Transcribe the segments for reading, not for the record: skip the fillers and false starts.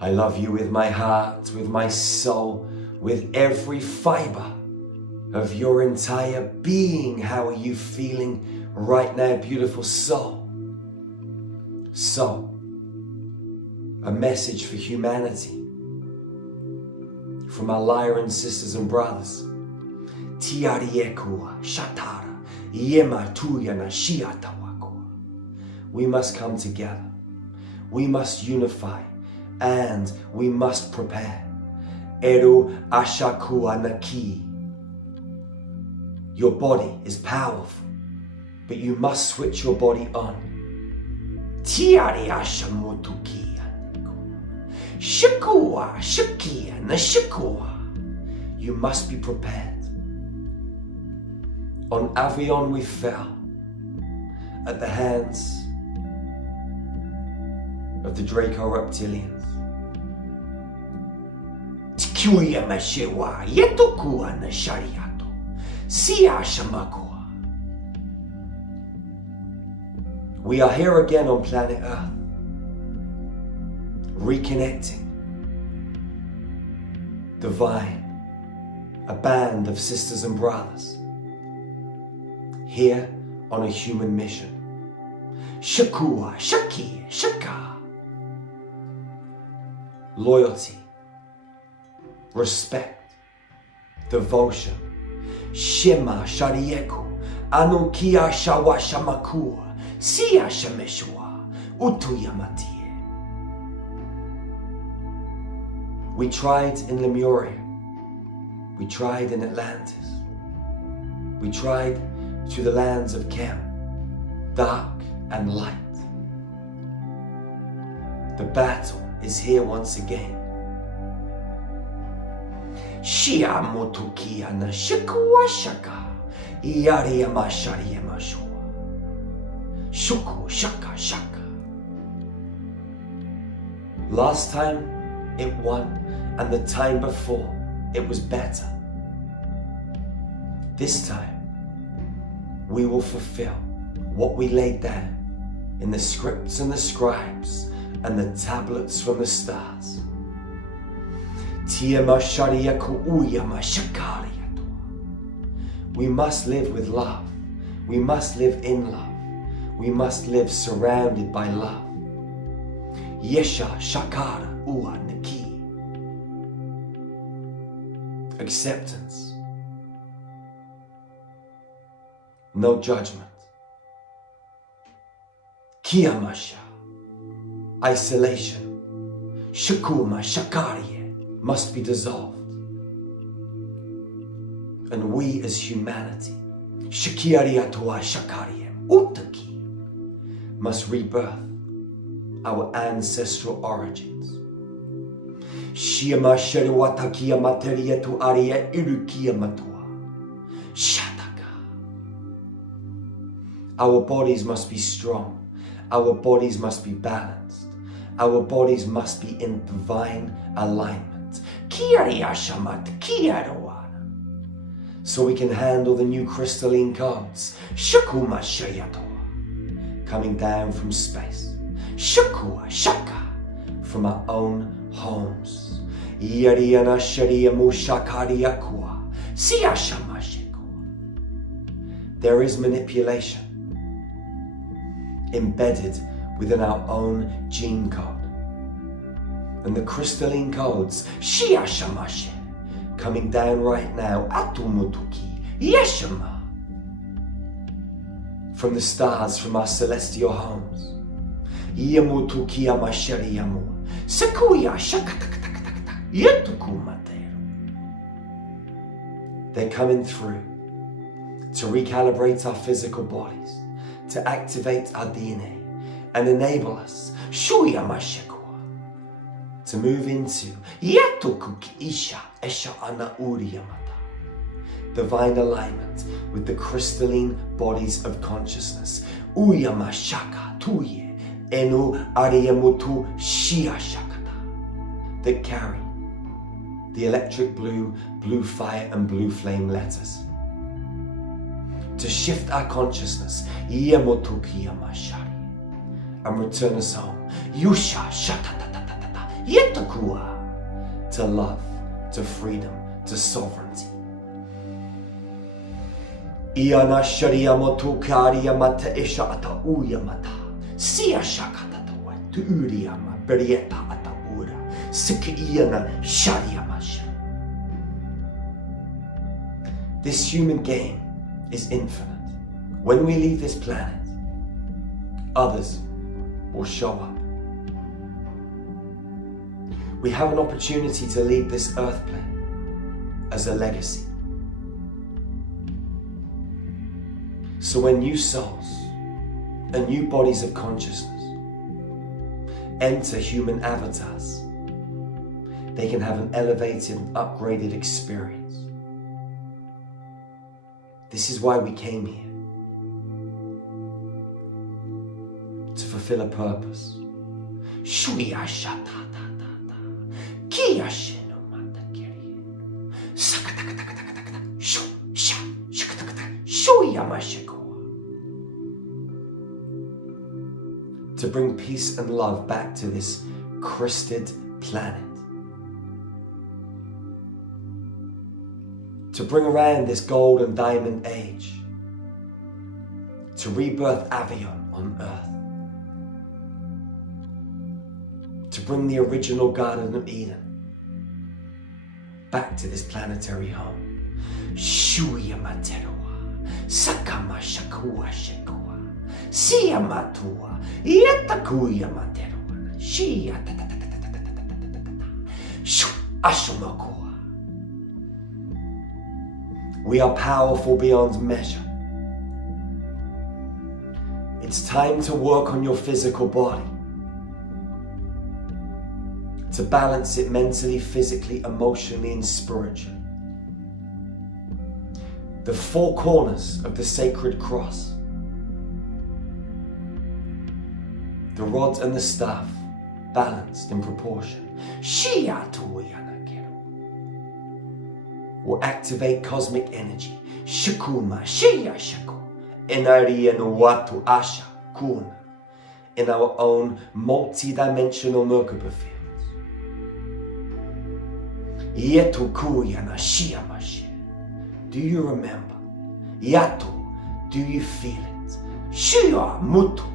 I love you with my heart, with my soul, with every fiber of your entire being. How are you feeling right now, beautiful soul? So, a message for humanity from our Lyran sisters and brothers. Tiariekua shatara yema tuyana shiatawakua. We must come together. We must unify and we must prepare. Eru ashakua naki. Your body is powerful, but you must switch your body on. Tiari ashamotukia. Shakua shakia na shakua. You must be prepared. On Avon we fell at the hands of the Draco Reptilians. Tikuya mashewa yetokua na shariato. Siya shamakua. We are here again on planet Earth, reconnecting. Divine, a band of sisters and brothers, here on a human mission. Shakua, Shaki, Shaka. Loyalty, respect, devotion. Shema Sharieku, Anukia Shawa Shamakua, Siya Shameshua, Utuyamatie. We tried in Lemuria. We tried in Atlantis. We tried through the lands of Chem, dark and light. The battle is here once again. Shia motukia na shikua shaka, Iyaria masharia mashua. Shuku shaka shaka. Last time it won, and the time before it was better. This time we will fulfill what we laid down in the scripts and the scribes and the tablets from the stars. We must live with love. We must live in love. We must live surrounded by love. Yesha Shakara Ua Naki. Acceptance. No judgment. Kiyamasha. Isolation. Shakuma Shakariye must be dissolved. And we as humanity, Shakiariatoa Shakariye Utaki, must rebirth our ancestral origins. Shiama Sheriwatakia Materia to Aria Irukia Matua. Shataka. Our bodies must be strong. Our bodies must be balanced. Our bodies must be in divine alignment. Kiariashamat Kiarawana. So we can handle the new crystalline codes. Shakuma Shayatoa. Coming down from space. Shakua Shaka. From our own homes. Yariana Sharia Mushakariakua. Siashamashikua. There is manipulation embedded within our own gene code. And the crystalline codes, Shiashamashe, coming down right now, Atumutuki, Yeshama, from the stars from our celestial homes. Yamutuki Amashariyamu, Sakuya Shakataktaktakta, Yetukumatero. They're coming through to recalibrate our physical bodies, to activate our DNA and enable us, Shuya Mashekua, to move into Yatukuki Isha Esha Ana Uriyamata, divine alignment with the crystalline bodies of consciousness. Uyamashaka Tuye Enu Ariyamutu Shia Shakata, that carry the electric blue, blue fire, and blue flame letters. To shift our consciousness, Yamotuki Yamashari, and return us home. Yusha Shatatatata, Yetakua. To love, to freedom, to sovereignty. Iana sharia motukaria mata isha ata uya mata. Sia shakata tawa tu uriama berieta ata ura. Siki iana sharia masha. This human game is infinite. When we leave this planet, others will show up. We have an opportunity to leave this earth plane as a legacy. So when new souls and new bodies of consciousness enter human avatars, they can have an elevated and upgraded experience. This is why we came here. To fulfill a purpose. To bring peace and love back to this crested planet. To bring around this gold and diamond age. To rebirth Avon on Earth. To bring the original Garden of Eden back to this planetary home. Shuya Materoa, Sakama Shakua Shekua, Sia Matua, Yetakuya Materoa, Shia Ashumakua. We are powerful beyond measure. It's time to work on your physical body. To balance it mentally, physically, emotionally, and spiritually. The four corners of the sacred cross, the rod and the staff, balanced in proportion, will activate cosmic energy. Shikuma, Shia Shaku, Enari and Watu Asha, Kuna, in our own multidimensional Merkaba field. Do you remember? Yatu, do you feel it? Shia Mutu,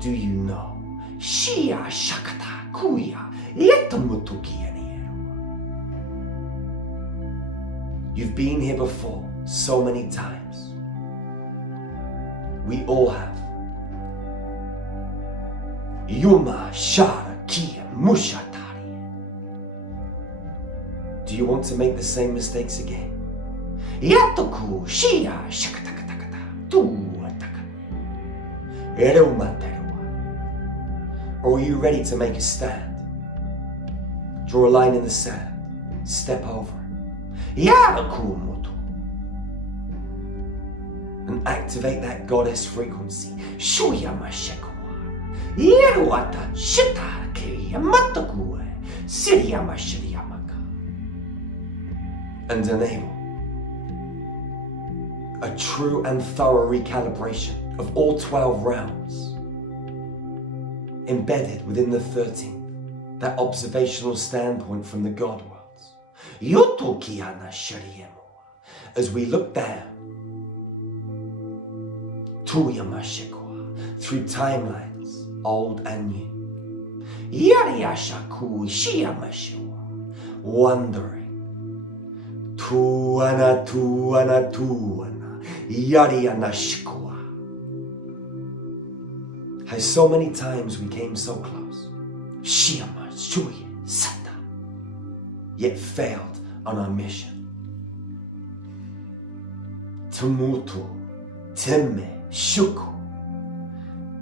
do you know? Shia Shakata Kuya, Yetamutu Kianiero. You've been here before so many times. We all have. Yuma Shara Kia Mushatari. Do you want to make the same mistakes again? Yatoku Shia Shakatakatakata Tuataka Ereumaterua. Or are you ready to make a stand? Draw a line in the sand. Step over it. Yarakumutu. And activate that goddess frequency. Shuyama Shekua. Yeruata Shitaraki Yamatakue. Siriyama Shiriyamaka. And enable a true and thorough recalibration of all 12 realms, embedded within the 13, that observational standpoint from the God worlds. As we look down through timelines, old and new, wondering, Tuana, Tuana, Tuana. How so many times we came so close, yet failed on our mission. Tumutu, Timme, Shuku.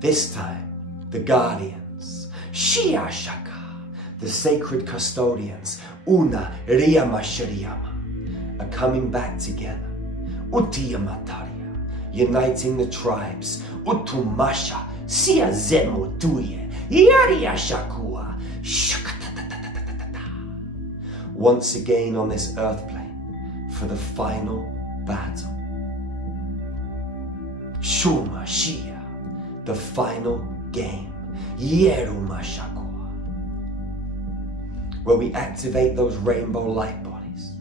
This time, the guardians, Shiashaka, the sacred custodians, Una Riyama Shiriyama, are coming back together. Utiyamataria, uniting the tribes. Utumasha, Sia Zemo Duye, Yaria Shakua, once again on this earth plane for the final battle. Shuma Shia, the final game. Yeruma Shakua. where we activate those rainbow light bodies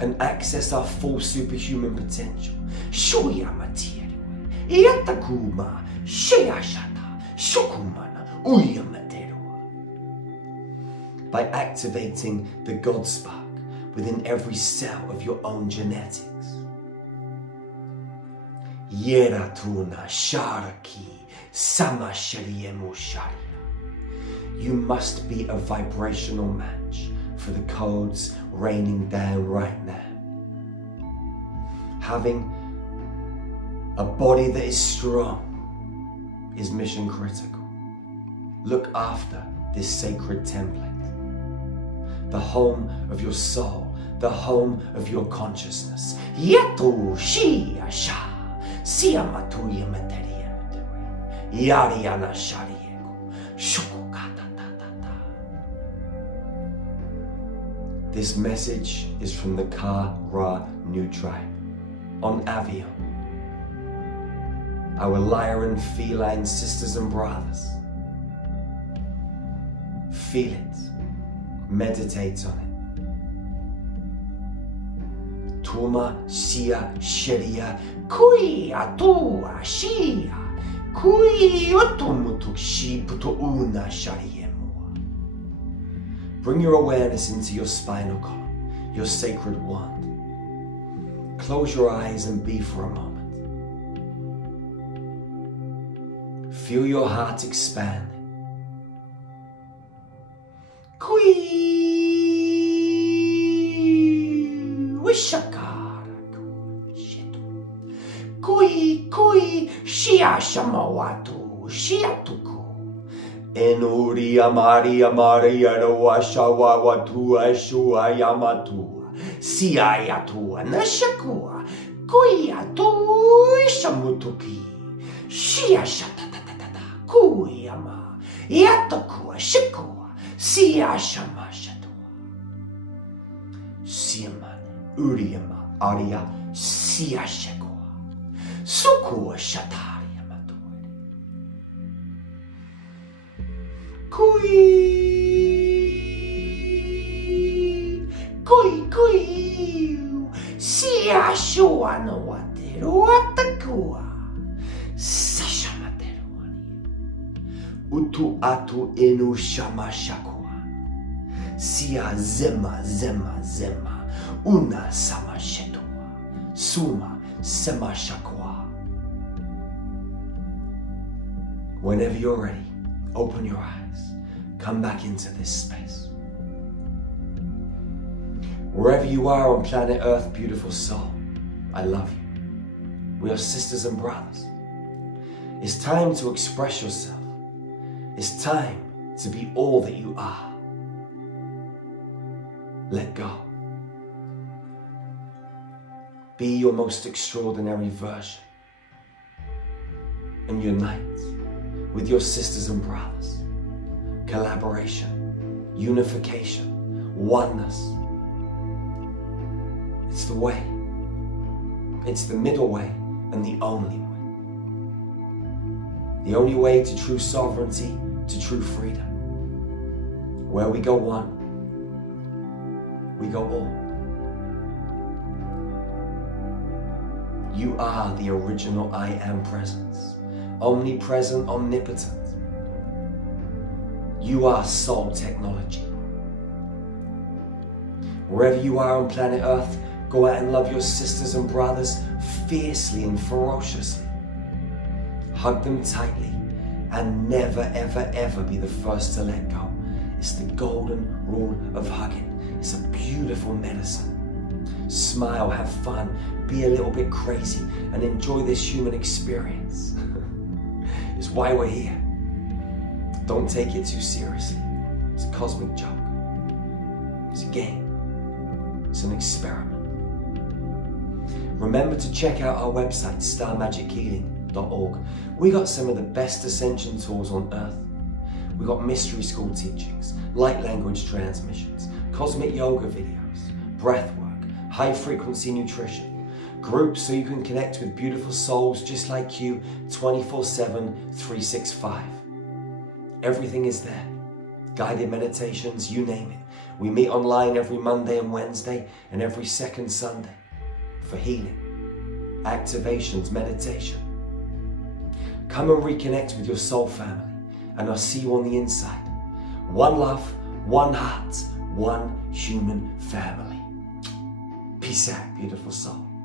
and access our full superhuman potential. Shuya material, iatakuma, sheyashata, shukumana, uya material. By activating the God spark within every cell of your own genetics. Yeratuna sharaki samashariemu sharia. You must be a vibrational match for the codes raining down right now. Having a body that is strong is mission critical. Look after this sacred template. The home of your soul, the home of your consciousness. Yetu shia sha, siamatu yemeteria, yariana shariego, shukukata. This message is from the Ka-Ra New Tribe on Avon. Our Lyran feline sisters and brothers. Feel it. Meditate on it. Tuma sia sheria kui atua shia kui otumutuk shi puto una shariemua. Bring your awareness into your spinal column, your sacred wand. Close your eyes and be for a moment. Feel your heart expanding. Kui wishakara shetu. Kui shia shamawatu shiatuku. Enuri amari washawa watua shua yamatua siayatua nashakua kuiatu shamutuki shia shatatatata kuiama yatakua shikua sia shama shatua siaman uriama aria sia shakua sukua shatari. Kui, sia shua no wateru atakua, sasha materu ani. Utu atu enu shama shakua, sia zema, una sama shetua, suma sema shakua. Whenever you're ready, open your eyes. Come back into this space. Wherever you are on planet Earth, beautiful soul, I love you. We are sisters and brothers. It's time to express yourself. It's time to be all that you are. Let go. Be your most extraordinary version and unite with your sisters and brothers. Collaboration, unification, oneness. It's the way. It's the middle way and the only way. The only way to true sovereignty, to true freedom. Where we go one, we go all. You are the original I Am presence, omnipresent, omnipotent. You are soul technology. Wherever you are on planet Earth, go out and love your sisters and brothers fiercely and ferociously. Hug them tightly and never, ever, ever be the first to let go. It's the golden rule of hugging. It's a beautiful medicine. Smile, have fun, be a little bit crazy, and enjoy this human experience. It's why we're here. Don't take it too seriously. It's a cosmic joke. It's a game. It's an experiment. Remember to check out our website, starmagichealing.org. We got some of the best Ascension tools on Earth. We got mystery school teachings, light language transmissions, cosmic yoga videos, breath work, high frequency nutrition, groups so you can connect with beautiful souls just like you 24/7, 365. Everything is there. guided meditations, you name it. We meet online every Monday and Wednesday and every second Sunday for healing, activations, meditation. Come and reconnect with your soul family, and I'll see you on the inside. One love, one heart, one human family. Peace out, beautiful soul.